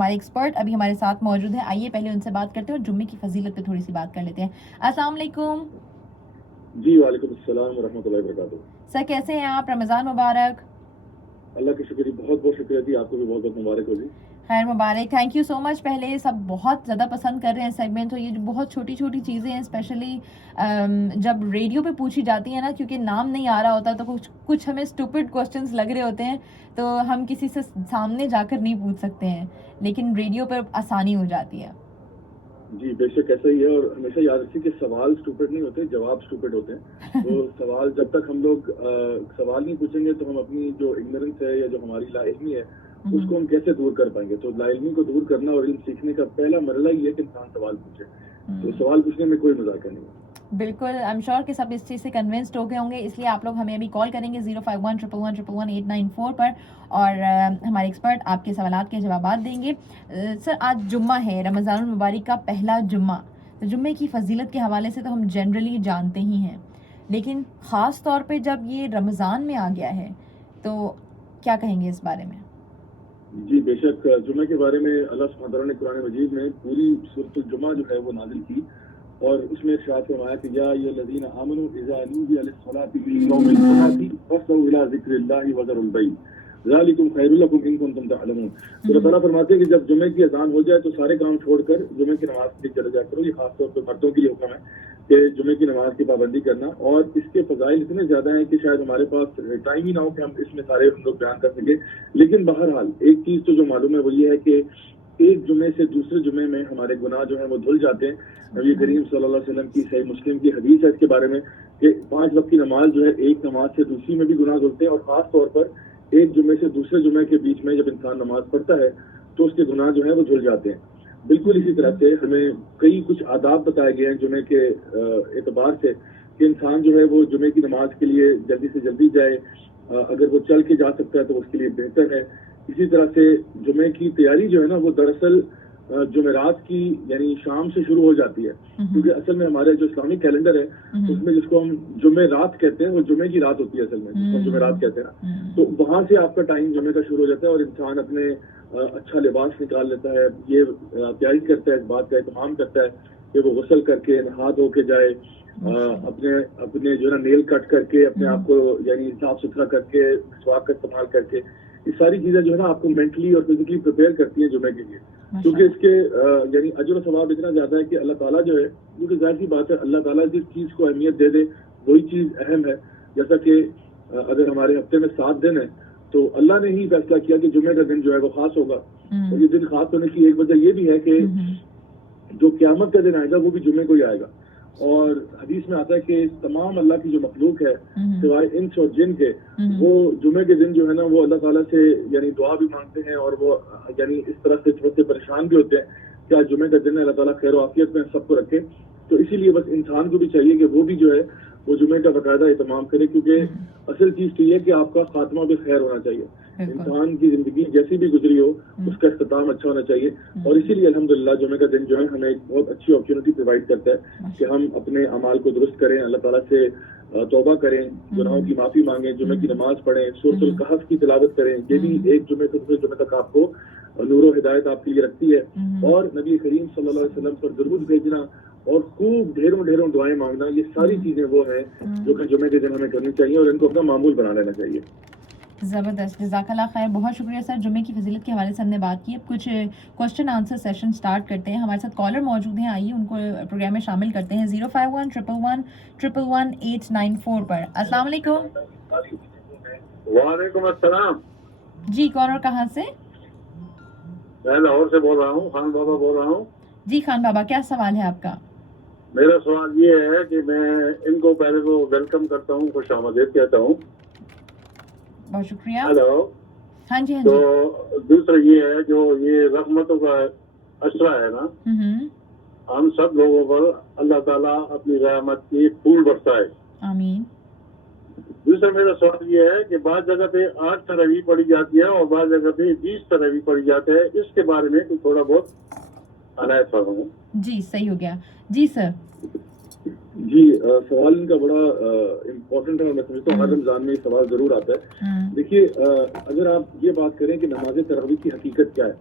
ہمارے ایکسپرٹ ابھی ہمارے ساتھ موجود ہیں. آئیے پہلے ان سے بات کرتے ہیں اور جمعے کی فضیلت پہ تھوڑی سی بات کر لیتے ہیں. السلام علیکم. جی وعلیکم السلام ورحمۃ اللہ وبرکاتہ. سر کیسے ہیں آپ؟ رمضان مبارک. اللہ کا شکر، بہت بہت شکریہ جی، آپ کو بھی بہت بہت مبارک ہو جی. خیر مبارک. تھینک یو سو مچ. پہلے سب بہت زیادہ پسند کر رہے ہیں سیگمنٹ. تو یہ جو بہت چھوٹی چھوٹی چیزیں ہیں اسپیشلی جب ریڈیو پہ پوچھی جاتی ہیں نا، کیونکہ نام نہیں آ رہا ہوتا تو کچھ ہمیں اسٹوپڈ کوسچنس لگ رہے ہوتے ہیں، تو ہم کسی سے سامنے جا کر نہیں پوچھ سکتے ہیں، لیکن ریڈیو پر آسانی ہو جاتی ہے. جی بے شک ایسا ہی ہے، اور ہمیشہ یاد رکھیے کہ سوال اسٹوپڈ نہیں ہوتے، جواب اسٹوپڈ ہوتے ہیں. تو سوال جب تک ہم لوگ سوال نہیں پوچھیں گے تو ہم اپنی جو اگنورنس ہے یا جو ہماری لا علمی ہے اس کو ہم کیسے دور کر پائیں گے. تو لا علمی کو دور کرنا اور علم سیکھنے کا پہلا مرحلہ یہ ہے کہ انسان سوال پوچھے. تو سوال پوچھنے میں کوئی مذاق نہیں ہے. بالکل. آئی ایم شیور کہ سب اس چیز سے کنونسڈ ہو گئے ہوں گے، اس لیے آپ لوگ ہمیں ابھی کال کریں گے 05111111894 پر، اور ہمارے ایکسپرٹ آپ کے سوالات کے جوابات دیں گے. سر آج جمعہ ہے، رمضان المبارک کا پہلا جمعہ. تو جمعے کی فضیلت کے حوالے سے تو ہم جنرلی جانتے ہی ہیں، لیکن خاص طور پہ جب یہ رمضان میں آ گیا ہے تو کیا کہیں گے اس بارے میں؟ جی بے شک جمعہ کے بارے میں اللہ سبحانہ وتعالیٰ نے قرآن مجید میں پوری سورۃ الجمعہ جو ہے وہ نازل کی، اور اس میں ارشاد فرمایا کہ یا ایھا الذین آمنوا اذا نودی للصلاۃ من یوم الجمعۃ فاسعوا الی ذکر اللہ وذروا البیع ذالکم خیر لکم ان کنتم تعلمون. تو اللہ تعالیٰ فرماتے ہیں کہ جب جمعے کی اذان ہو جائے تو سارے کام چھوڑ کر جمعے کی نماز کے لیے چلے جایا کرو. یہ خاص طور پہ مردوں کے لیے حکم ہے کہ جمعے کی نماز کی پابندی کرنا، اور اس کے فضائل اتنے زیادہ ہیں کہ شاید ہمارے پاس ٹائم ہی نہ ہو کہ ہم اس میں سارے ہم لوگ بیان کر سکیں. لیکن بہرحال ایک چیز تو جو معلوم ہے وہ یہ ہے کہ ایک جمعے سے دوسرے جمعے میں ہمارے گناہ جو ہیں وہ دھل جاتے ہیں. نبی کریم صلی اللہ علیہ وسلم کی صحیح مسلم کی حدیث ہے اس کے بارے میں کہ 5 وقت کی نماز جو ہے ایک نماز سے دوسری میں بھی گناہ دھلتے ہیں، اور خاص طور پر ایک جمعے سے دوسرے جمعے کے بیچ میں جب انسان نماز پڑھتا ہے تو اس کے گناہ جو ہیں وہ دھل جاتے ہیں. بالکل اسی طرح سے ہمیں کئی کچھ آداب بتائے گئے ہیں جمعے کے اعتبار سے کہ انسان جو ہے وہ جمعے کی نماز کے لیے جلدی سے جلدی جائے. اگر وہ چل کے جا سکتا ہے تو اس کے لیے بہتر ہے. اسی طرح سے جمعے کی تیاری جو ہے نا وہ دراصل جمعرات کی یعنی شام سے شروع ہو جاتی ہے، کیونکہ اصل میں ہمارے جو اسلامی کیلنڈر ہے اس میں جس کو ہم جمعہ رات کہتے ہیں وہ جمعے کی رات ہوتی ہے اصل میں، جس کو جمعرات کہتے ہیں نا. تو وہاں سے آپ کا ٹائم جمعے کا شروع ہو جاتا ہے، اور انسان اپنے اچھا لباس نکال لیتا ہے، یہ تیاری کرتا ہے، اس بات کا اہتمام کرتا ہے کہ وہ غسل کر کے نہا دھو کے جائے، اپنے جو ہے نا نیل کٹ کر کے اپنے آپ کو یعنی صاف ستھرا کر کے مسواک کا استعمال کر کے. یہ ساری چیزیں جو ہے نا آپ کو مینٹلی اور فزیکلی پریپیئر کرتی ہیں جمعے کے لیے، کیونکہ اس کے یعنی اجر و ثواب اتنا زیادہ ہے کہ اللہ تعالیٰ جو ہے، کیونکہ ظاہر سی بات ہے اللہ تعالیٰ جس چیز کو اہمیت دے دے وہی چیز اہم ہے. جیسا کہ اگر ہمارے ہفتے میں 7 دن ہیں تو اللہ نے ہی فیصلہ کیا کہ جمعے کا دن جو ہے وہ خاص ہوگا. اور یہ دن خاص ہونے کی ایک وجہ یہ بھی ہے کہ جو قیامت کا دن آئے گا وہ بھی جمعے کو ہی آئے گا. اور حدیث میں آتا ہے کہ تمام اللہ کی جو مخلوق ہے سوائے انس اور جن کے، وہ جمعے کے دن جو ہے نا وہ اللہ تعالیٰ سے یعنی دعا بھی مانگتے ہیں، اور وہ یعنی اس طرح سے تھوڑے سے پریشان بھی ہوتے ہیں کہ آج جمعے کا دن ہے، اللہ تعالیٰ خیر و عافیت میں سب کو رکھے. تو اسی لیے بس انسان کو بھی چاہیے کہ وہ بھی جو ہے وہ جمعے کا باقاعدہ اہتمام کرے، کیونکہ اصل چیز تو یہ ہے کہ آپ کا خاتمہ بھی خیر ہونا چاہیے. انسان کی زندگی جیسی بھی گزری ہو اس کا اختتام اچھا ہونا چاہیے. اور اسی لیے الحمدللہ جمعے کا دن جو ہے ہمیں ایک بہت اچھی اپرچونٹی پرووائڈ کرتا ہے کہ ہم اپنے اعمال کو درست کریں، اللہ تعالیٰ سے توبہ کریں، گناہوں کی معافی مانگیں، جمعے کی نماز پڑھیں، سورۃ الکہف کی تلاوت کریں. یہ بھی ایک جمعے سے دوسرے جمعے تک آپ کو نور و ہدایت آپ کے لیے رکھتی ہے. اور نبی کریم صلی اللہ علیہ وسلم پر درود بھیجنا اور خوب ڈھیروں دعائیں مانگنا، یہ ساری چیزیں وہ ہیں جو کہ جمعے کے دن ہمیں کرنی چاہیے اور ان کو اپنا معمول بنا لینا چاہیے. زبردست. جزاک اللہ خیر. بہت شکریہ سر. جمعے کی فضیلت کے حوالے سے ہم نے بات کی. اب کچھ کوسچن آنسر سیشن سٹارٹ کرتے ہیں. ہمارے ساتھ کالر موجود ہیں، آئیے ان کو پروگرام میں شامل کرتے ہیں 05111111894 پر. السلام علیکم. وعلیکم السلام. جی کون اور کہاں سے؟ میں لاہور سے بول رہا ہوں، خان بابا بول رہا ہوں. جی خان بابا، کیا سوال ہے آپ کا؟ میرا سوال یہ ہے کہ میں ان کو پہلے تو ویلکم کرتا ہوں، خوش آمدید کہتا ہوں. بہت شکریہ. ہیلو. ہاں جی. تو دوسرا یہ ہے جو یہ رحمتوں کا اشرا ہے نا، ہم سب لوگوں پر اللہ تعالیٰ اپنی رحمت کی پھول برسائے. آمین. دوسرا میرا سوال یہ ہے کہ بعض جگہ پہ 8 تراویح پڑھی جاتی ہے اور بعض جگہ پہ 20 تراویح پڑھی جاتے ہیں، اس کے بارے میں کچھ تھوڑا بہت عنایت فرمائیں. جی صحیح ہو گیا. جی سر. جی سوال ان کا بڑا امپورٹنٹ ہے اور میں سمجھتا ہوں ہر رمضان میں یہ سوال ضرور آتا ہے. دیکھیے اگر آپ یہ بات کریں کہ نماز تراویح کی حقیقت کیا ہے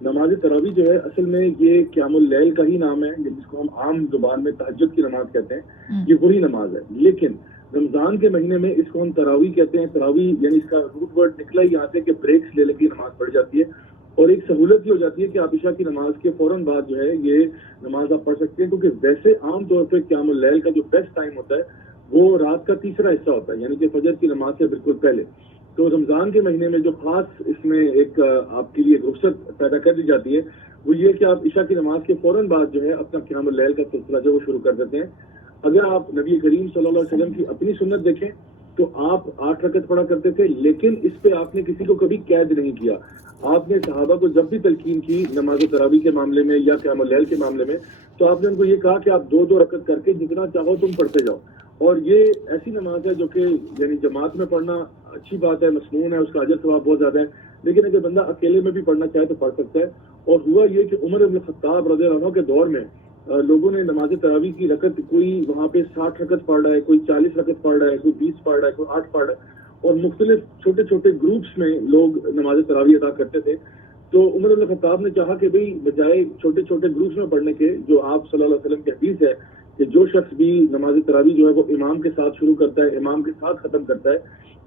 نماز تراویح جو ہے اصل میں یہ قیام اللیل کا ہی نام ہے، جس کو ہم عام زبان میں تہجد کی نماز کہتے ہیں، یہ وہی نماز ہے. لیکن رمضان کے مہینے میں اس کو ہم تراویح کہتے ہیں. تراویح یعنی اس کا روٹ ورڈ نکلا ہی یہاں سے کہ بریکس لے لے کے نماز پڑھ جاتی ہے، اور ایک سہولت یہ ہو جاتی ہے کہ آپ عشاء کی نماز کے فوراً بعد جو ہے یہ نماز آپ پڑھ سکتے ہیں، کیونکہ ویسے عام طور پہ قیام اللیل کا جو بیسٹ ٹائم ہوتا ہے وہ رات کا تیسرا حصہ ہوتا ہے، یعنی کہ فجر کی نماز سے بالکل پہلے. تو رمضان کے مہینے میں جو خاص اس میں ایک آپ کے لیے رخصت پیدا کر دی جاتی ہے وہ یہ کہ آپ عشاء کی نماز کے فوراً بعد جو ہے اپنا قیام اللیل کا سلسلہ جو وہ شروع کر دیتے ہیں. اگر آپ نبی کریم صلی اللہ علیہ وسلم کی اپنی سنت دیکھیں تو آپ 8 رکعت پڑھا کرتے تھے، لیکن اس پہ آپ نے کسی کو کبھی قید نہیں کیا. آپ نے صحابہ کو جب بھی تلقین کی نماز تراویح کے معاملے میں یا قیام اللیل کے معاملے میں تو آپ نے ان کو یہ کہا کہ آپ 2 رکعت کر کے جتنا چاہو تم پڑھتے جاؤ. اور یہ ایسی نماز ہے جو کہ یعنی جماعت میں پڑھنا اچھی بات ہے، مسنون ہے، اس کا اجر ثواب بہت زیادہ ہے، لیکن اگر بندہ اکیلے میں بھی پڑھنا چاہے تو پڑھ سکتا ہے. اور ہوا یہ کہ عمر بن خطاب رضی اللہ عنہ کے دور میں لوگوں نے نماز تراویح کی رکعت کوئی وہاں پہ 60 رکعت پڑھ رہا ہے، کوئی 40 رکعت پڑھ رہا ہے، کوئی 20 پڑھ رہا ہے، کوئی 8 پڑھ رہا ہے، اور مختلف چھوٹے چھوٹے گروپس میں لوگ نماز تراویح ادا کرتے تھے. تو عمر بن خطاب نے چاہا کہ بھئی بجائے چھوٹے چھوٹے گروپس میں پڑھنے کے، جو آپ صلی اللہ علیہ وسلم کی حدیث ہے کہ جو شخص بھی نماز تراویح جو ہے وہ امام کے ساتھ شروع کرتا ہے، امام کے ساتھ ختم کرتا ہے،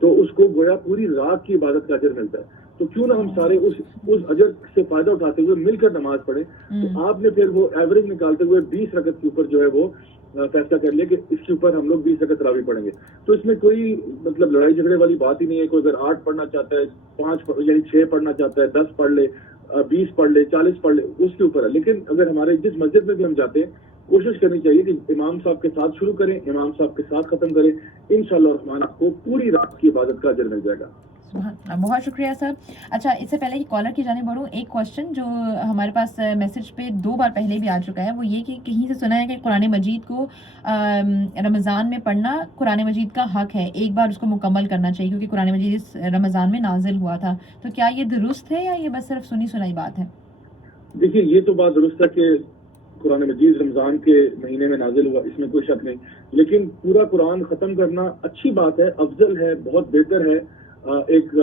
تو اس کو گویا پوری رات کی عبادت کا اجر ملتا ہے. تو کیوں نہ ہم سارے اس اجر سے فائدہ اٹھاتے ہوئے مل کر نماز پڑھیں. تو آپ نے پھر وہ ایوریج نکالتے ہوئے 20 رکعت کے اوپر جو ہے وہ فیصلہ کر لیا کہ اس کے اوپر ہم لوگ 20 رکعت تراویح پڑھیں گے. تو اس میں کوئی مطلب لڑائی جھگڑے والی بات ہی نہیں ہے. کوئی اگر 8 پڑھنا چاہتا ہے، 5 یعنی 6 پڑھنا چاہتا ہے، 10 پڑھ لے، 20 پڑھ لے، 40 پڑھ لے، اس کے اوپر ہے. لیکن اگر ہمارے جس مسجد میں بھی ہم جاتے ہیں کوشش کرنی چاہیے کہ امام صاحب کے ساتھ شروع کریں، امام صاحب کے ساتھ ختم کریں. انشاءاللہ الرحمن آپ کو پوری رات کی عبادت کا اجر مل جائے گا. بہت شکریہ سر. اچھا، اس سے پہلے کہ کالر کی جانب بڑھوں، ایک کوشچن جو ہمارے پاس میسج پہ 2 بار پہلے بھی آ چکا ہے، وہ یہ کہ کہیں سے سنا ہے کہ قرآن مجید کو رمضان میں پڑھنا قرآن مجید کا حق ہے، ایک بار اس کو مکمل کرنا چاہیے کیونکہ قرآن مجید اس رمضان میں نازل ہوا تھا. تو کیا یہ درست ہے یا یہ بس صرف سنی سنائی بات ہے؟ دیکھیے، یہ تو بات درست ہے کہ قرآن مجید رمضان کے مہینے میں نازل ہوا، اس میں کوئی شک نہیں، لیکن پورا قرآن ختم کرنا اچھی بات ہے، افضل ہے، بہت بہتر ہے، ایک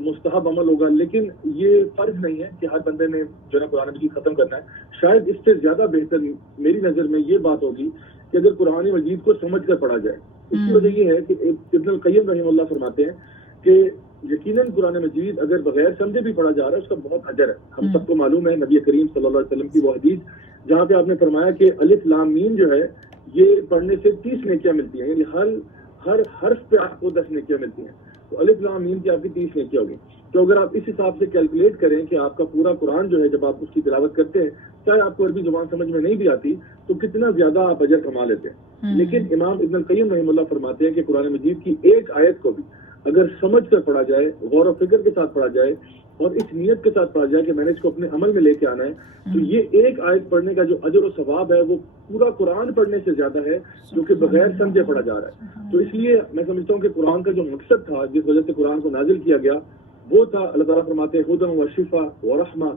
مستحب عمل ہوگا. لیکن یہ فرض نہیں ہے کہ ہر بندے نے جو ہے قرآن مجید ختم کرنا ہے. شاید اس سے زیادہ بہتر میری نظر میں یہ بات ہوگی کہ اگر قرآن مجید کو سمجھ کر پڑھا جائے. اس کی وجہ یہ ہے کہ ابن القیم رحمہ اللہ فرماتے ہیں کہ یقیناً قرآن مجید اگر بغیر سمجھے بھی پڑھا جا رہا ہے اس کا بہت اجر ہے. ہم سب کو معلوم ہے نبی کریم صلی اللہ علیہ وسلم کی وہ حدیث جہاں پہ آپ نے فرمایا کہ الف لام میم جو ہے یہ پڑھنے سے 30 نیکیاں ملتی ہیں، یعنی ہر حرف پہ آپ کو 10 نیکیاں ملتی ہیں. تو الف لام میم کی آپ کی 30 نیکیاں ہوگی. تو اگر آپ اس حساب سے کیلکولیٹ کریں کہ آپ کا پورا قرآن جو ہے جب آپ اس کی تلاوت کرتے ہیں، چاہے آپ کو عربی زبان سمجھ میں نہیں بھی آتی، تو کتنا زیادہ آپ اجر کما لیتے ہیں. لیکن امام ابن القیم رحمہ اللہ فرماتے ہیں کہ قرآن مجید کی ایک آیت کو بھی اگر سمجھ کر پڑھا جائے، غور و فکر کے ساتھ پڑھا جائے اور اس نیت کے ساتھ پڑھا جائے کہ میں نے اس کو اپنے عمل میں لے کے آنا ہے، تو یہ ایک آیت پڑھنے کا جو اجر و ثواب ہے وہ پورا قرآن پڑھنے سے زیادہ ہے جو کہ بغیر سمجھے پڑھا جا رہا ہے. تو اس لیے میں سمجھتا ہوں کہ قرآن کا جو مقصد تھا جس وجہ سے قرآن کو نازل کیا گیا وہ تھا، اللہ تعالیٰ فرماتے ہیں ہدی و شفا و رحمہ.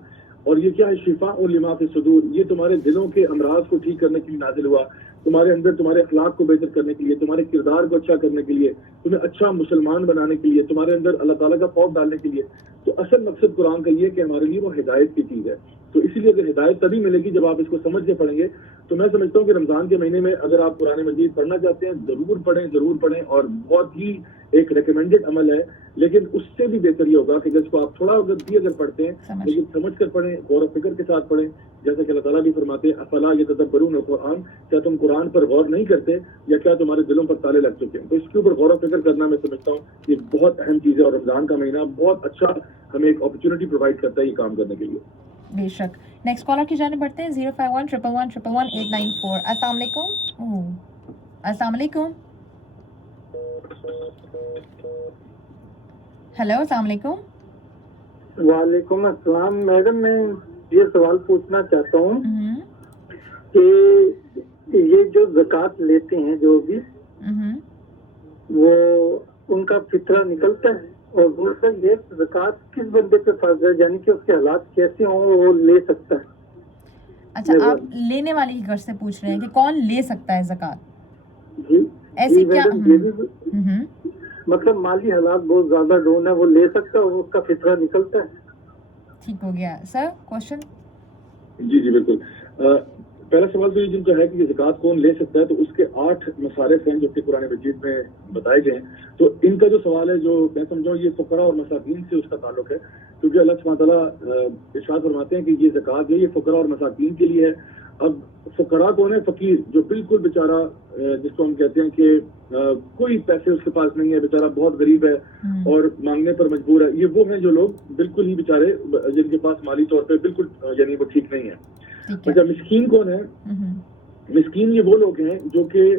اور یہ کیا ہے؟ شفا اور لما فی الصدور. یہ تمہارے دلوں کے امراض کو ٹھیک کرنے کے لیے نازل ہوا، تمہارے اندر تمہارے اخلاق کو بہتر کرنے کے لیے، تمہارے کردار کو اچھا کرنے کے لیے، تمہیں اچھا مسلمان بنانے کے لیے، تمہارے اندر اللہ تعالیٰ کا خوف ڈالنے کے لیے. تو اصل مقصد قرآن کا یہ کہ ہمارے لیے وہ ہدایت کی چیز ہے. تو اسی لیے اگر ہدایت تبھی ملے گی جب آپ اس کو سمجھ کے پڑھیں گے. تو میں سمجھتا ہوں کہ رمضان کے مہینے میں اگر آپ قرآن مجید پڑھنا چاہتے ہیں ضرور پڑھیں اور بہت ہی ایک ریکمینڈڈ عمل ہے. لیکن اس سے بھی بہتر یہ ہوگا کہ جس کو آپ تھوڑا اگر پڑھتے ہیں لیکن سمجھ کر پڑھیں، غور و فکر کے ساتھ پڑھیں، جیسا کہ اللہ تعالیٰ بھی فرماتے ہیں افلا یتدبرون القرآن، کیا تم قرآن پر غور نہیں کرتے یا کیا تمہارے دلوں پر تالے لگ چکے ہیں. تو اس کے اوپر غور و فکر کرنا میں سمجھتا ہوں یہ بہت اہم چیز ہے، اور رمضان کا مہینہ بہت اچھا ہمیں ایک اپرچونٹی پرووائڈ کرتا ہے یہ کام کرنے کے لیے. بے شک. نیکسٹ کالر کی جانب بڑھتے ہیں 05111111894. السلام علیکم. السلام علیکم. ہیلو، السلام علیکم. وعلیکم السلام. میڈم میں یہ سوال پوچھنا چاہتا ہوں کہ یہ جو زکوٰۃ لیتے ہیں جو بھی وہ ان کا فطرہ نکلتا ہے، اور دوسرا یہ زکوٰۃ کس بندے پہ فرض ہے، یعنی کہ اس کے حالات کیسے ہوں وہ لے سکتا ہے. اچھا، آپ لینے والے کی غرض سے پوچھ رہے ہیں کہ کون لے سکتا ہے زکوٰۃ؟ جی ایسی کیا مطلب مالی حالات بہت زیادہ ڈون ہے، وہ لے سکتا ہے اور اس کا فطرہ نکلتا ہے. ٹھیک ہو گیا سر. کوشچن. جی جی بالکل. پہلا سوال تو یہ جن کا ہے کہ یہ زکوٰۃ کون لے سکتا ہے, تو اس کے 8 مصارف ہیں جو کہ قرآن مجید میں بتائے گئے ہیں. تو ان کا جو سوال ہے, جو میں سمجھاؤں, یہ فقراء اور مساکین سے اس کا تعلق ہے, کیونکہ اللہ سبحانہ تعالیٰ ارشاد فرماتے ہیں کہ یہ زکوٰۃ جو ہے یہ فقراء اور مساکین کے لیے ہے. اب فقراء کون ہے؟ فقیر, جو بالکل بیچارہ, جس کو ہم کہتے ہیں کہ کوئی پیسے اس کے پاس نہیں ہے, بیچارہ بہت غریب ہے اور مانگنے پر مجبور ہے. یہ وہ ہیں جو لوگ بالکل ہی بیچارے, جن کے پاس مالی طور پہ بالکل یعنی وہ ٹھیک نہیں ہے. اچھا, مسکین کون ہے؟ مسکین یہ وہ لوگ ہیں جو کہ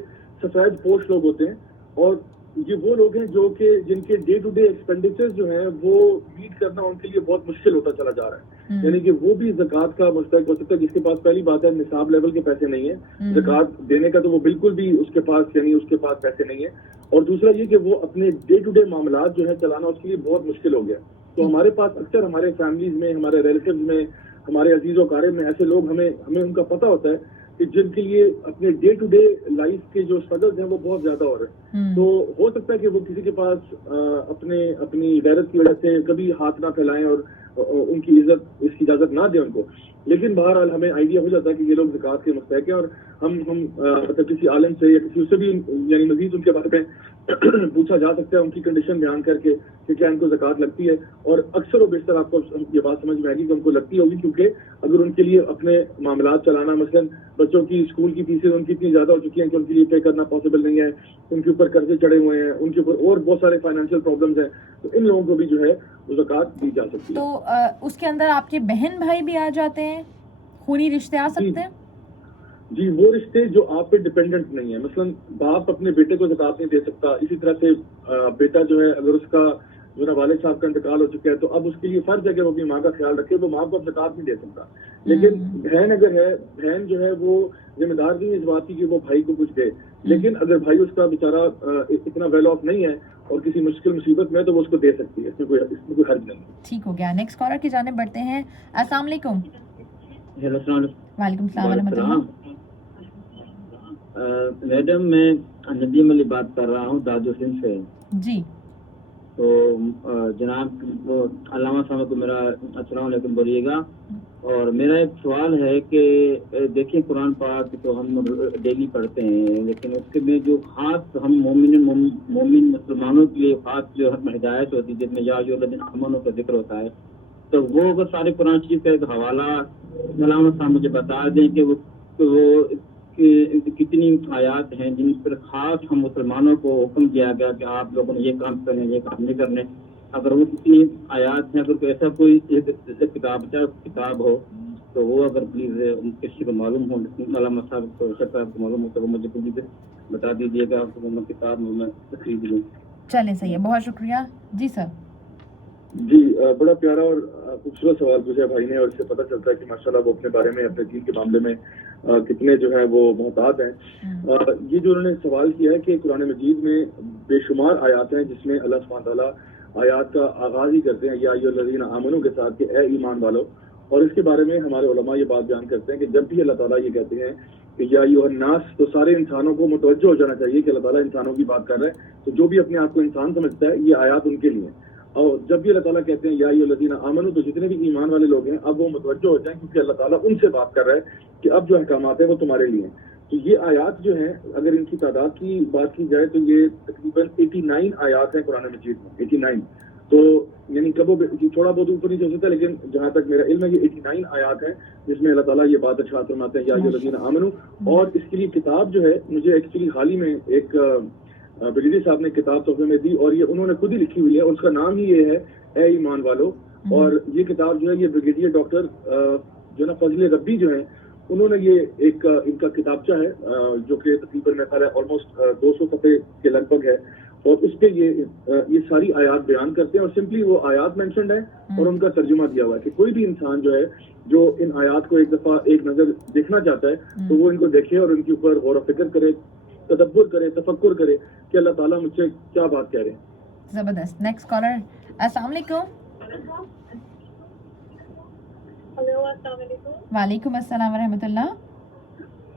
سفید پوش لوگ ہوتے ہیں, اور یہ وہ لوگ ہیں جو کہ جن کے ڈے ٹو ڈے ایکسپینڈیچر جو ہیں وہ میٹ کرنا ان کے لیے بہت مشکل ہوتا چلا جا رہا ہے. یعنی کہ وہ بھی زکوٰۃ کا مستحق ہو سکتا ہے, جس کے پاس پہلی بات ہے نصاب لیول کے پیسے نہیں ہیں زکوٰۃ دینے کا, تو وہ بالکل بھی اس کے پاس یعنی اس کے پاس پیسے نہیں ہیں. اور دوسرا یہ کہ وہ اپنے ڈے ٹو ڈے معاملات جو ہے چلانا اس کے لیے بہت مشکل ہو گیا. تو ہمارے پاس اکثر ہمارے فیملیز میں, ہمارے ریلیٹیوز میں, ہمارے عزیز و اقارب میں ایسے لوگ ہمیں ان کا پتہ ہوتا ہے کہ جن کے لیے اپنے ڈے ٹو ڈے لائف کے جو اسٹرگلز ہیں وہ بہت زیادہ ہو رہے ہیں. تو ہو سکتا ہے کہ وہ کسی کے پاس اپنی غیرت کی وجہ سے کبھی ہاتھ نہ پھیلائیں اور ان کی اس کی اجازت نہ دیں ان کو, لیکن بہرحال ہمیں آئیڈیا ہو جاتا ہے کہ یہ لوگ زکوٰۃ کے مستحق ہیں, اور ہم مطلب کسی عالم سے یا کسی سے بھی یعنی مزید ان کے بارے میں پوچھا جا سکتا ہے, ان کی کنڈیشن بیان کر کے کہ کیا ان کو زکوٰۃ لگتی ہے. اور اکثر و بیشتر آپ کو یہ بات سمجھ میں آئے گی کہ ان کو لگتی ہوگی, کیونکہ اگر ان کے لیے اپنے معاملات چلانا, مثلاً بچوں کی اسکول کی فیسیں ان کی اتنی زیادہ ہو چکی ہیں کہ ان کے لیے پے کرنا پاسبل نہیں ہے, ان کے اوپر قرضے چڑھے ہوئے ہیں, ان کے اوپر اور بہت سارے فائنینشیل پرابلمز ہیں, تو ان لوگوں کو بھی جو ہے وہ زکوٰۃ دی جا سکتی ہے. تو اس کے اندر آپ کے بہن بھائی بھی آ جاتے ہیں, خونی رشتے آ سکتے ہیں؟ جی, وہ رشتے جو آپ پہ ڈپینڈنٹ نہیں ہیں. مثلاً باپ اپنے بیٹے کو زکوٰۃ نہیں دے سکتا, اسی طرح سے بیٹا جو ہے اگر اس کا جو نا والد صاحب کا انتقال ہو چکا ہے تو اب اس کے لیے فرض ہے کہ وہ اپنی ماں کا خیال رکھے, وہ ماں کو اب زکوٰۃ نہیں دے سکتا. لیکن بہن اگر ہے, بہن جو ہے وہ ذمہ دار نہیں ہے اس بات کی کہ وہ بھائی کو کچھ دے, لیکن اگر بھائی اس کا بیچارہ اتنا ویل آف نہیں ہے اور کسی مشکل مصیبت میں, تو وہ اس کو دے سکتی ہے, اس میں کوئی حرج نہیں. ٹھیک ہو گیا. نیکسٹ کالر کی جانب بڑھتے ہیں. السلام علیکم. وعلیکم السلام ورحمۃ اللہ. میڈم, میں ندیم علی بات کر رہا ہوں دادو سندھ سے. جی. تو جناب علامہ صاحب کو میرا السلام علیکم بولیے گا. اور میرا ایک سوال ہے کہ دیکھیں قرآن پاک تو ہم ڈیلی پڑھتے ہیں, لیکن اس کے میں جو خاص ہم مومن مسلمانوں کے لیے خاص جو ہدایت ہوتی ہے جس میں یا جو امنوں کا ذکر ہوتا ہے, تو وہ اگر سارے قرآن شریف کا ایک حوالہ علامہ صاحب مجھے بتا دیں کہ وہ کتنی آیات ہیں جن پر خاص ہم مسلمانوں کو حکم دیا گیا کہ آپ لوگوں نے یہ کام کرنے, یہ کام نہیں کرنے. اگر وہ کتنی آیات ہیں, اگر ایسا کوئی کتاب ہو تو وہ اگر پلیز کسی کو معلوم ہو, علامہ صاحب کو معلوم ہو تو وہ مجھے پلیز بتا دیجیے گا, کتاب میں خرید لوں. چلیں صحیح ہے, بہت شکریہ. جی سر. جی, بڑا پیارا اور خوبصورت سوال پوچھا بھائی نے, اور اس سے پتہ چلتا ہے کہ ماشاءاللہ وہ اپنے بارے میں, اپنے دین کے معاملے میں کتنے جو ہے وہ محتاط ہیں. یہ جو انہوں نے سوال کیا ہے کہ قرآن مجید میں بے شمار آیات ہیں جس میں اللہ سبحانہ تعالیٰ آیات کا آغاز ہی کرتے ہیں یا ایھا الذین آمنوا کے ساتھ کہ اے ایمان والو. اور اس کے بارے میں ہمارے علماء یہ بات بیان کرتے ہیں کہ جب بھی اللہ تعالیٰ یہ کہتے ہیں کہ یا ایھا الناس, تو سارے انسانوں کو متوجہ ہو جانا چاہیے کہ اللہ تعالیٰ انسانوں کی بات کر رہے ہیں. تو جو بھی اپنے آپ کو انسان سمجھتا ہے یہ آیات ان کے لیے. اور جب بھی اللہ تعالیٰ کہتے ہیں یا ایھا الذین آمنوا, تو جتنے بھی ایمان والے لوگ ہیں اب وہ متوجہ ہو جائیں, کیونکہ اللہ تعالیٰ ان سے بات کر رہا ہے کہ اب جو احکامات ہیں وہ تمہارے لیے ہیں. تو یہ آیات جو ہیں اگر ان کی تعداد کی بات کی جائے تو یہ تقریباً 89 آیات ہیں قرآن مجید میں. 89. تو یعنی کبھی تھوڑا بہت اوپر نیچے ہو سکتا ہے, لیکن جہاں تک میرا علم ہے یہ 89 آیات ہیں جس میں اللہ تعالیٰ یہ بات ارشاد فرماتے ہیں یا ایھا الذین آمنوا. اور اس کے لیے کتاب جو ہے مجھے ایکچولی حال ہی میں ایک بریلوی صاحب نے کتاب تحفے میں دی, اور یہ انہوں نے خود ہی لکھی ہوئی ہے, اور اس کا نام ہی یہ ہے اے ایمان والو. اور یہ کتاب جو ہے یہ بریگیڈیئر ڈاکٹر جو نا فضل ربی جو ہیں, انہوں نے یہ ایک ان کا کتابچہ ہے جو کہ تقریباً میں خیال ہے آلموسٹ 200 صفحے کے لگ بھگ ہے, اور اس پہ یہ ساری آیات بیان کرتے ہیں, اور سمپلی وہ آیات مینشنڈ ہے اور ان کا ترجمہ دیا ہوا ہے کہ کوئی بھی انسان جو ہے جو ان آیات کو ایک دفعہ ایک نظر دیکھنا چاہتا ہے تو وہ ان کو دیکھے اور ان کے اوپر غور و فکر کرے, تدبر کرے, تفکر کرے کہ اللہ تعالیٰ مجھ سے کیا بات کہہ رہے ہیں. زبردست. Next caller. السلام علیکم. ہیلو, السلام علیکم. وعلیکم السلام ورحمۃ اللہ.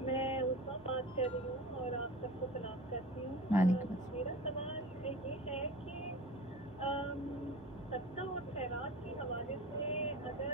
میں عثما بات کر رہی ہوں اور آپ سب کو سلام کرتی ہوں. وعلیکم. میرا سوال یہ ہے کہ صدقہ اور خیرات کے حوالے سے اگر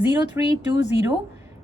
03200894